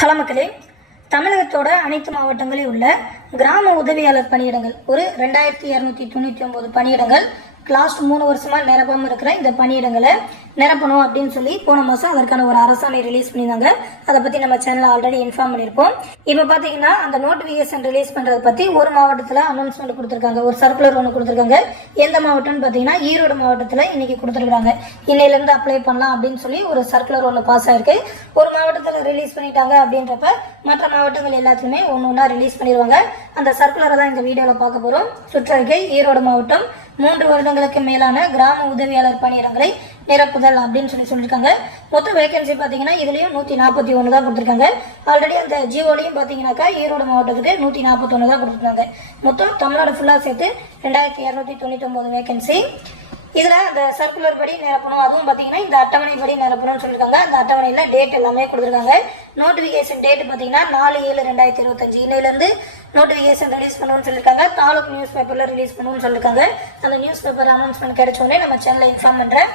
Hello மக்களே, தமிழகத்தோட அனைத்து மாவட்டங்களில் உள்ள கிராம உதவியாளர் பணியிடங்கள் ஒரு 2299 பணியிடங்கள் லாஸ்ட் 3 வருஷமா நிரப்பாம இருக்கிற இந்த பணியிடங்களை நிரப்பணும் அப்படின்னு சொல்லி போன மாசம் அதற்கான ஒரு அரசாணை ரிலீஸ் பண்ணியிருந்தாங்க. அதை பத்தி நம்ம சேனல்ல ஆல்ரெடி இன்ஃபார்ம் பண்ணியிருப்போம். இப்போ பாத்தீங்கன்னா அந்த நோட்டிபிகேஷன் ரிலீஸ் பண்றதை பத்தி ஒரு மாவட்டத்துல அனௌன்ஸ்மெண்ட் கொடுத்திருக்காங்க, ஒரு சர்க்குலர் ஒன்று கொடுத்திருக்காங்க. எந்த மாவட்டம்னு பாத்தீங்கன்னா ஈரோடு மாவட்டத்துல இன்னைக்கு கொடுத்திருக்காங்க. இன்னையில இருந்து அப்ளை பண்ணலாம் அப்படின்னு சொல்லி ஒரு சர்க்குலர் ஒன்று பாஸ் ஆயிருக்கு. ஒரு மாவட்டத்துல ரிலீஸ் பண்ணிட்டாங்க அப்படின்றப்ப மற்ற மாவட்டங்கள் எல்லாத்துலயுமே ஒன்னொன்னா ரிலீஸ் பண்ணிடுவாங்க. அந்த சர்க்குலரை தான் இந்த வீடியோல பார்க்க போறோம். சுற்றறிக்கை ஈரோடு மாவட்டம் 3 வருடங்களுக்கு மேலான கிராம உதவியாளர் பணியிடங்களை நிரப்புதல் அப்படின்னு சொல்லியிருக்காங்க. மொத்த வேகன்சி பாத்தீங்கன்னா இதுலயும் 141 தான் கொடுத்திருக்காங்க. ஆல்ரெடி அந்த ஜியோலையும் பாத்தீங்கன்னாக்கா ஈரோடு மாவட்டத்துக்கு 141 தான் கொடுத்திருக்காங்க. மொத்தம் தமிழ்நாடு ஃபுல்லா சேர்த்து 2299 வேகன்சி. இதுல அந்த சர்க்குலர் படி நிரப்பணும், அதுவும் பாத்தீங்கன்னா இந்த அட்டவணை படி நிரப்பணும்னு சொல்லியிருக்காங்க. அந்த அட்டவணையில டேட் எல்லாமே கொடுத்திருக்காங்க. நோட்டிபிகேஷன் டேட் பாத்தீங்கன்னா 4/7/2025 இன்னையில இருந்து நோட்டிபிகேஷன் ரிலீஸ் பண்ணணும்னு சொல்லியிருக்காங்க. தாலுக் நியூஸ் பேப்பர்ல ரிலீஸ் பண்ணணும்னு சொல்லியிருக்காங்க. அந்த நியூஸ் பேப்பர் அனௌன்ஸ்மெண்ட் கிடைச்ச உடனே நம்ம சேனல்ல இன்ஃபார்ம் பண்றேன்.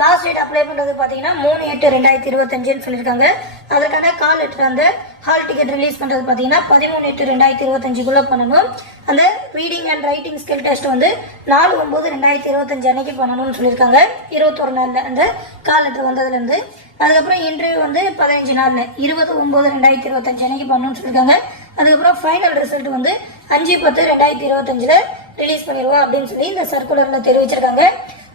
லாஸ்ட் டேட் அப்ளை பண்றது பாத்தீங்கன்னா 3/8/2025 சொல்லியிருக்காங்க. அதற்கான கால் லெட்டர் அந்த ஹால் டிக்கெட் ரிலீஸ் பண்றது பாத்தீங்கன்னா 13/8/2025 பண்ணணும். அந்த reading and writing skill test வந்து 4/9/2025 அன்னைக்கு பண்ணணும்னு சொல்லியிருக்காங்க. 21 நாள்ல அந்த கால் லெட்டர் வந்ததுல இருந்து. அதுக்கப்புறம் இன்டர்வியூ வந்து 15 நாள்ல 20/9/2025 அன்னைக்கு பண்ணணும்னு சொல்லியிருக்காங்க. அதுக்கப்புறம் ஃபைனல் ரிசல்ட் வந்து 5/10/2025 ரிலீஸ் பண்ணிடுவோம் அப்படின்னு சொல்லி இந்த சர்க்குலர்ல தெரிவிச்சிருக்காங்க.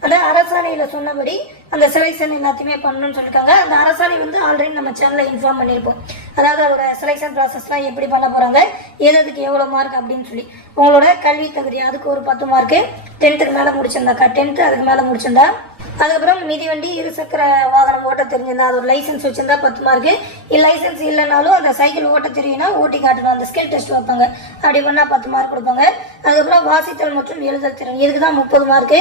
அந்த அரசாணையில சொன்னபடி அந்த செலெக்ஷன் எல்லாத்தையுமே பண்ணணும்னு சொல்லியிருக்காங்க. அந்த அரசாணை வந்து ஆல்ரெடி நம்ம சேனல்ல இன்ஃபார்ம் பண்ணியிருப்போம். அதாவது அதோட செலெக்ஷன் ப்ராசஸ்லாம் எப்படி பண்ண போறாங்க, எதுக்கு எவ்வளவு மார்க் அப்படின்னு சொல்லி. உங்களோட கல்வி தகுதி அதுக்கு ஒரு 10 மார்க், 10th மேல முடிச்சிருந்தாக்கா 10th அதுக்கு மேல முடிச்சிருந்தா, அதுக்கப்புறம் மிதிவண்டி இருசக்கர வாகனம் ஓட்ட தெரிஞ்சிருந்தா அது ஒரு லைசன்ஸ் வச்சிருந்தா 10 மார்க். லைசன்ஸ் இல்லைனாலும் அந்த சைக்கிள் ஓட்ட தெரியும்னா ஓட்டி காட்டணும், அந்த ஸ்கில் டெஸ்ட் வைப்பாங்க. அப்படி பண்ணா 10 மார்க் கொடுப்பாங்க. அதுக்கப்புறம் வாசித்தல் மற்றும் எழுதல் திறன் இதுக்கு தான் 30 மார்க்.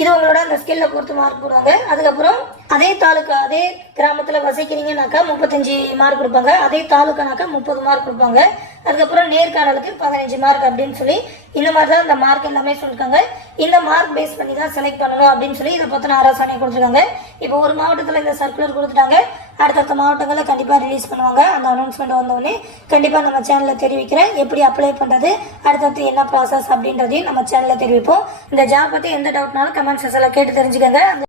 இது உங்களோட அந்த ஸ்கில்ல பொறுத்து மார்க் போடுவாங்க. அதுக்கப்புறம் அதே தாலுக்கா அதே கிராமத்துல வசிக்கிறீங்கன்னாக்கா 35 மார்க் கொடுப்பாங்க. அதே தாலுக்கானாக்கா 30 மார்க் கொடுப்பாங்க. அதுக்கப்புறம் நேர்காணலுக்கு 15 மார்க் அப்படின்னு சொல்லி இந்த மாதிரி தான் இந்த மார்க் எல்லாமே சொல்லிருக்காங்க. இந்த மார்க் பேஸ் பண்ணி தான் செலக்ட் பண்ணணும் அப்படின்னு சொல்லி இதை பத்தின அரசாணை கொடுத்துருக்காங்க. இப்போ ஒரு மாவட்டத்துல இந்த சர்க்குலர் கொடுத்துட்டாங்க. அடுத்தடுத்த மாவட்டங்கள்ல கண்டிப்பா ரிலீஸ் பண்ணுவாங்க. அந்த அனௌன்ஸ்மெண்ட் வந்தோடனே கண்டிப்பா நம்ம சேனல்ல தெரிவிக்கிறேன். எப்படி அப்ளை பண்றது, அடுத்தடுத்து என்ன ப்ராசஸ் அப்படின்றதையும் நம்ம சேனல்ல தெரிவிப்போம். இந்த ஜாப் பத்தி எந்த டவுட்னாலும் கமெண்ட் செக்ஷன்ல கேட்டு தெரிஞ்சுக்கோங்க.